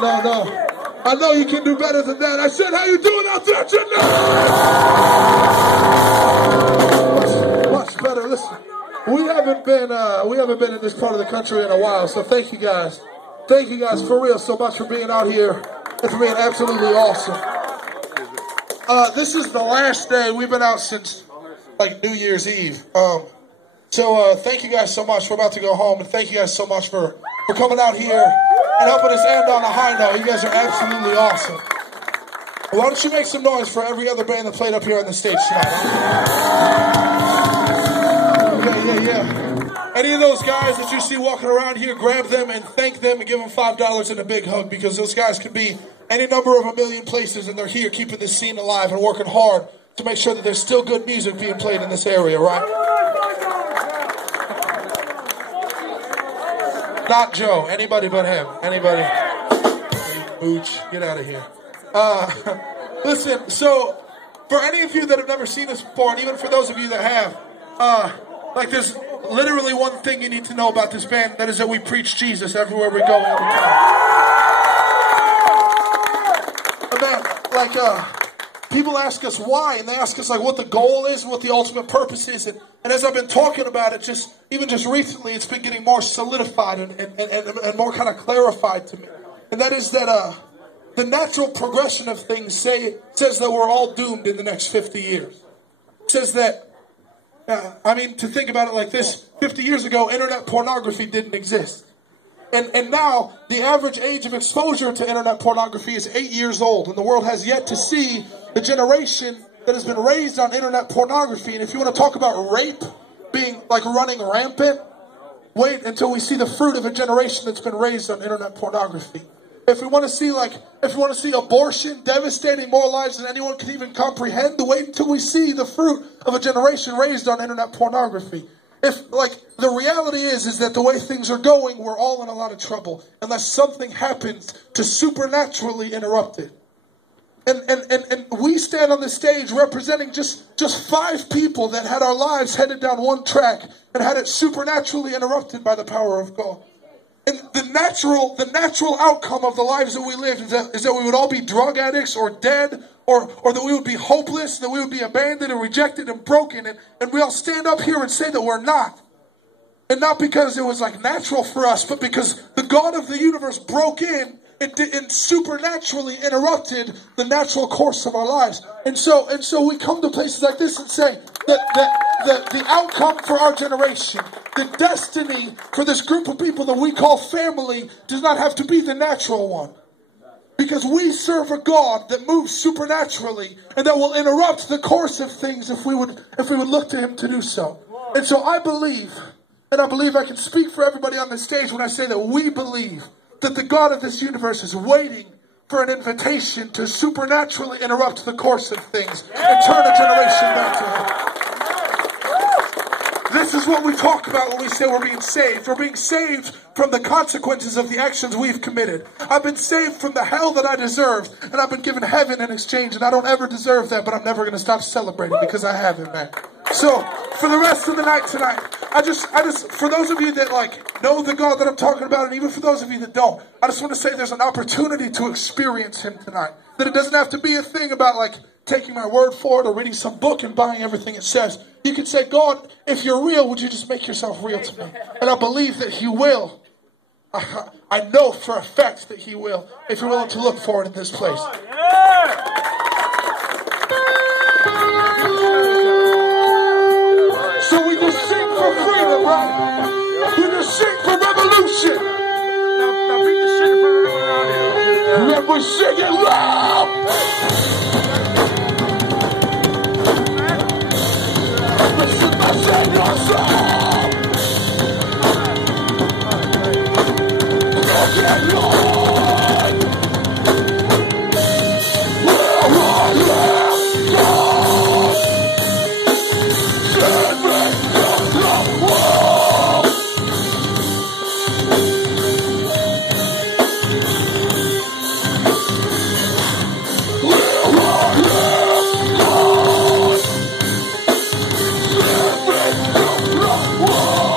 No. I know you can do better than that. I said, how you doing out there tonight? Much better. Listen, we haven't been in this part of the country in a while, so thank you guys. Thank you guys for real so much for being out here and for being absolutely awesome. This is the last day. We've been out since like New Year's Eve. So thank you guys so much. We're about to go home, and thank you guys so much for coming out here and helping us end on a high note. You guys are absolutely awesome. Why don't you make some noise for every other band that played up here on the stage tonight? Yeah. Any of those guys that you see walking around here, grab them and thank them and give them $5 and a big hug, because those guys could be any number of a million places, and they're here keeping this scene alive and working hard to make sure that there's still good music being played in this area, right? Not Joe. Anybody but him. Anybody? Booch, get out of here. Listen, so for any of you that have never seen this before, and even for those of you that have, like there's literally one thing you need to know about this band, that is that we preach Jesus everywhere we go all the time. And then, people ask us why, and they ask us like what the goal is, what the ultimate purpose is, and as I've been talking about it, even just recently, it's been getting more solidified and more kind of clarified to me. And that is that the natural progression of things says that we're all doomed in the next 50 years. It says that, to think about it like this, 50 years ago, internet pornography didn't exist. And now, the average age of exposure to internet pornography is 8 years old, and the world has yet to see the generation that has been raised on internet pornography. And if you want to talk about rape being like running rampant, wait until we see the fruit of a generation that's been raised on internet pornography. If we want to see abortion devastating more lives than anyone can even comprehend, wait until we see the fruit of a generation raised on internet pornography. The reality is that the way things are going, we're all in a lot of trouble unless something happens to supernaturally interrupt it. And we stand on the stage representing just 5 people that had our lives headed down one track and had it supernaturally interrupted by the power of God. And the natural outcome of the lives that we live is that we would all be drug addicts or dead, or that we would be hopeless, that we would be abandoned and rejected and broken. And we all stand up here and say that we're not. And not because it was like natural for us, but because the God of the universe broke in and supernaturally interrupted the natural course of our lives. And so we come to places like this and say that the outcome for our generation, the destiny for this group of people that we call family, does not have to be the natural one. Because we serve a God that moves supernaturally and that will interrupt the course of things if we would look to him to do so. And so I believe I can speak for everybody on the stage when I say that we believe that the God of this universe is waiting for an invitation to supernaturally interrupt the course of things and turn a generation back to him. This is what we talk about when we say we're being saved. We're being saved from the consequences of the actions we've committed. I've been saved from the hell that I deserved, and I've been given heaven in exchange, and I don't ever deserve that, but I'm never going to stop celebrating because I have it, man. So, for the rest of the night tonight, I just, for those of you that know the God that I'm talking about, and even for those of you that don't, I just want to say there's an opportunity to experience him tonight. That it doesn't have to be a thing about taking my word for it or reading some book and buying everything it says. You can say, God, if you're real, would you just make yourself real to me? And I believe that he will. I know for a fact that he will, if you're willing to look for it in this place. So we just sing for freedom, right? We just sing for revolution. Now beat the shit for everyone. Let me sing it loud. Save your soul. Broken Lord. Where are you, God? Save me from the world. Where are you, God? Save me from the world.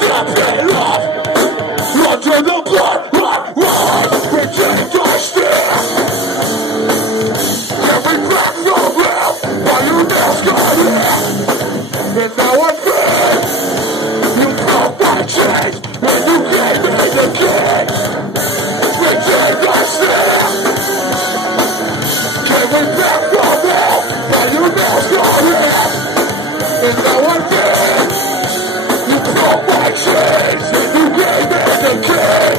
stop it off. Under the blood, we take our stand. Every crack no left, while your nails got in. And now I'm dead. You broke my chains when you gave me the key. We take our stand. Can we back the wall, while your nails got in. And now I'm dead. You broke my chains when you gave me the key.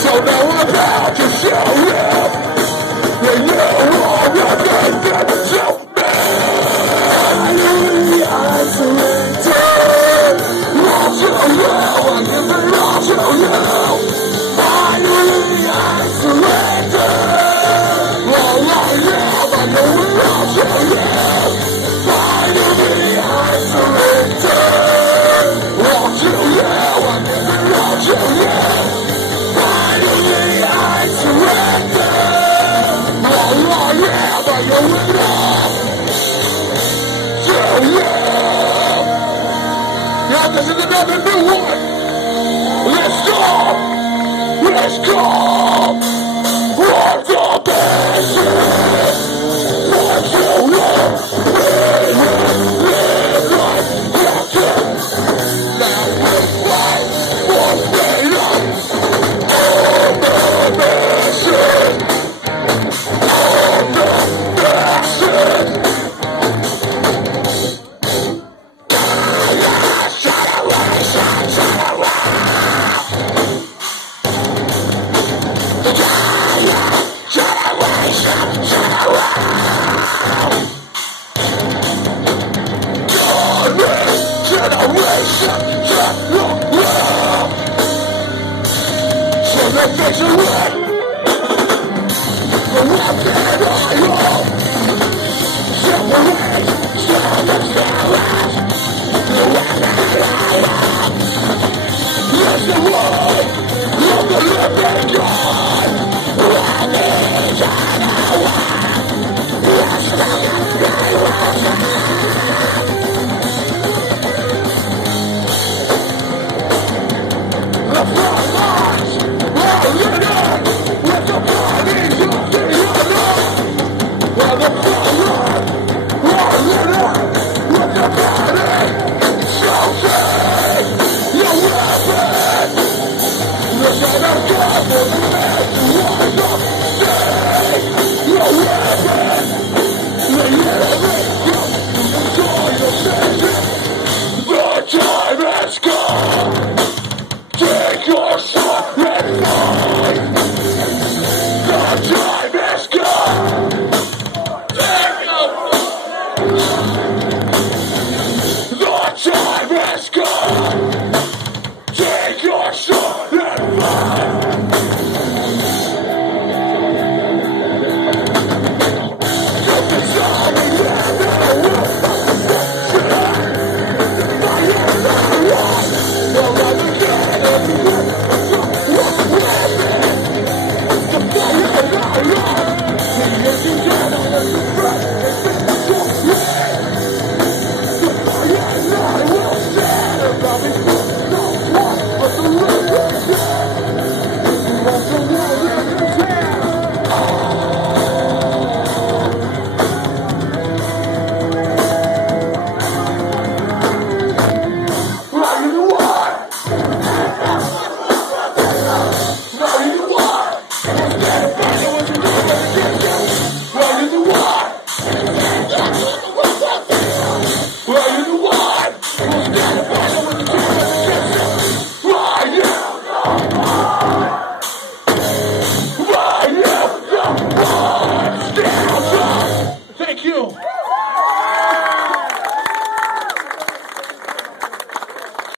So now I'm about to show you. When you are nothing but to me. Finally I surrender. All to you, I give it all to you. Finally I surrender. All I am, I give it all to you. Finally I surrender. All to you, I give it all to you. Finally I surrender. All I am, I give it all to you. Yeah, this is another new one. Let's go. Let's go. What the best is. What you love. Live life. Walk it. Now we fight for freedom. All the best is. All the best is.